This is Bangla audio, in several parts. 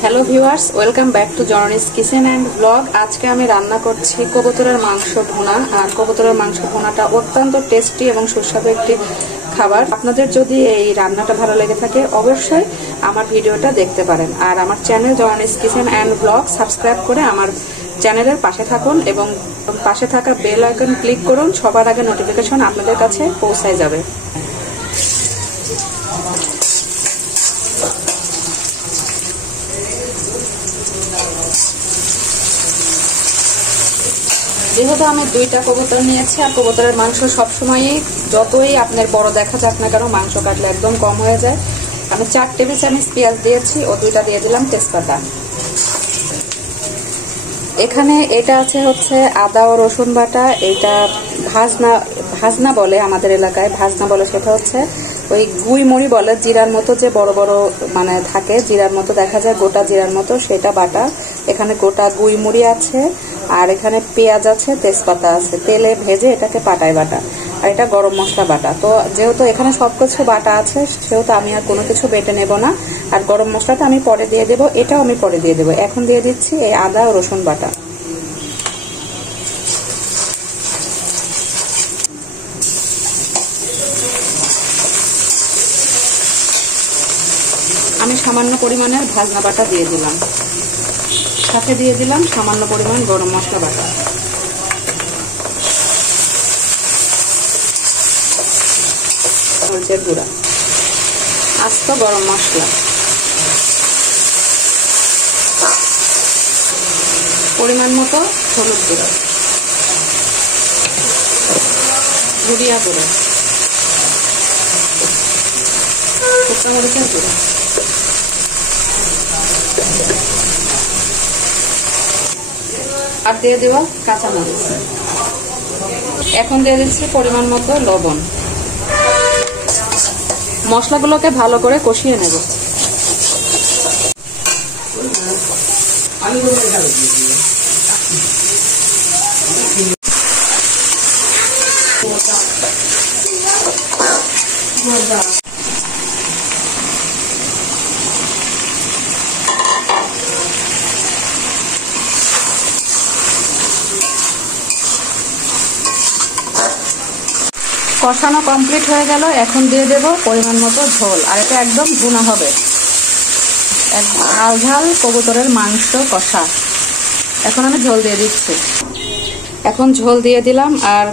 Hello viewers, welcome back to Janani's Kitchen and Blog. আজকে আমি রান্না করছি কবুতরের মাংস ভুনা। আর কবুতরের মাংস ভুনাটা অত্যন্ত টেস্টি এবং সুস্বাদু একটি খাবার। আপনাদের যদি এই রান্নাটা ভালো লেগে থাকে অবশ্যই আমার ভিডিওটা দেখতে পারেন। আর আমার channel Janani's Kitchen and Blog subscribe করে আমার চ্যানেলের পাশে থাকুন এবং পাশে থাকা বেল আইকন ক্লিক করুন। সবার আগে নোটিফিকেশন আপনাদের কাছে পৌঁছায় যাবে। যেহেতু আমি 2টা কবুতর নিয়েছি আর কবুতরের মাংস সবসময়ই যতই আপনার বড় দেখা যাক না কেন মাংস কাটলে একদম কম হয়ে যায়। আমি 4 টেবিল চামচ পেঁয়াজ দিয়েছি ও 2টা দিয়ে দিলাম তেজপাতা। এখানে এটা আছে হচ্ছে আদা ও রসুন বাটা। এটা ভাজনা বলে আমাদের এলাকায়, ভাজনা বলে। সেটা হচ্ছে ওই গুইমুড়ি বলে, জিরার মতো যে বড় বড় মানে থাকে, জিরার মতো দেখা যায়, গোটা জিরার মতো, সেটা বাটা। এখানে গোটা গুইমুড়ি আছে আর এখানে পেঁয়াজ আছে, তেজপাতা আছে, তেলে ভেজে এটাকে পাটায় বাটা। আর এটা গরম মশলা বাটা। তো যেহেতু এখানে সবকিছু বাটা আছে সেহেতু আমি আর কোনো কিছু বেটে নেব না। আর গরম মশলাটা আমি পরে দিয়ে দেবো, এটাও আমি পরে দিয়ে দেবো। এখন দিয়ে দিচ্ছি এই আদা ও রসুন বাটা। আমি সামান্য পরিমাণের ভাজনা বাটা দিয়ে দিলাম, সাথে দিয়ে দিলাম সামান্য পরিমাণ গরম মশলা বাটা। মরিচের গুঁড়া, আস্ত গরম মশলা, পরিমাণ মতো হলুদ গুঁড়া, ধনিয়া গুঁড়ো, শুকনো মরিচের গুঁড়া, আর দিয়ে দেব কাঁচামরিচ। এখন দিয়ে দিচ্ছি পরিমাণ মতো লবণ। মশলাগুলোকে ভালো করে কষিয়ে নেব। কষানো কমপ্লিট হয়ে গেল। এখন দিয়ে দেব পরিমাণ মতো ঝোল। আর এটা একদম ভুনা হবে, ঝাল ঝাল কবুতরের মাংস কষা। এখন আমি ঝোল দিয়ে দিচ্ছি। এখন ঝোল দিয়ে দিলাম আর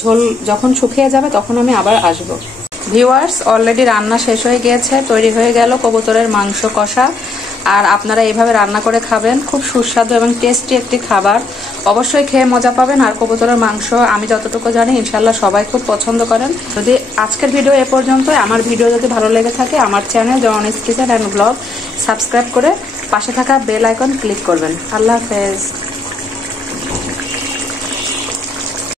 ঝোল যখন শুকিয়ে যাবে তখন আমি আবার আসব। ভিউয়ার্স, অলরেডি রান্না শেষ হয়ে গিয়েছে, তৈরি হয়ে গেল কবুতরের মাংস কষা। আর আপনারা এইভাবে রান্না করে খাবেন, খুব সুস্বাদু এবং টেস্টি একটি খাবার। অবশ্যই খেয়ে মজা পাবেন। আর কবুতরের মাংস আমি যতটুকু জানি ইনশাল্লাহ সবাই খুব পছন্দ করেন। যদি আজকের ভিডিও এ পর্যন্ত, আমার ভিডিও যদি ভালো লেগে থাকে আমার channel Janani's Kitchen and Blog subscribe করে পাশে থাকা বেল আইকন ক্লিক করবেন। আল্লাহ হাফেজ।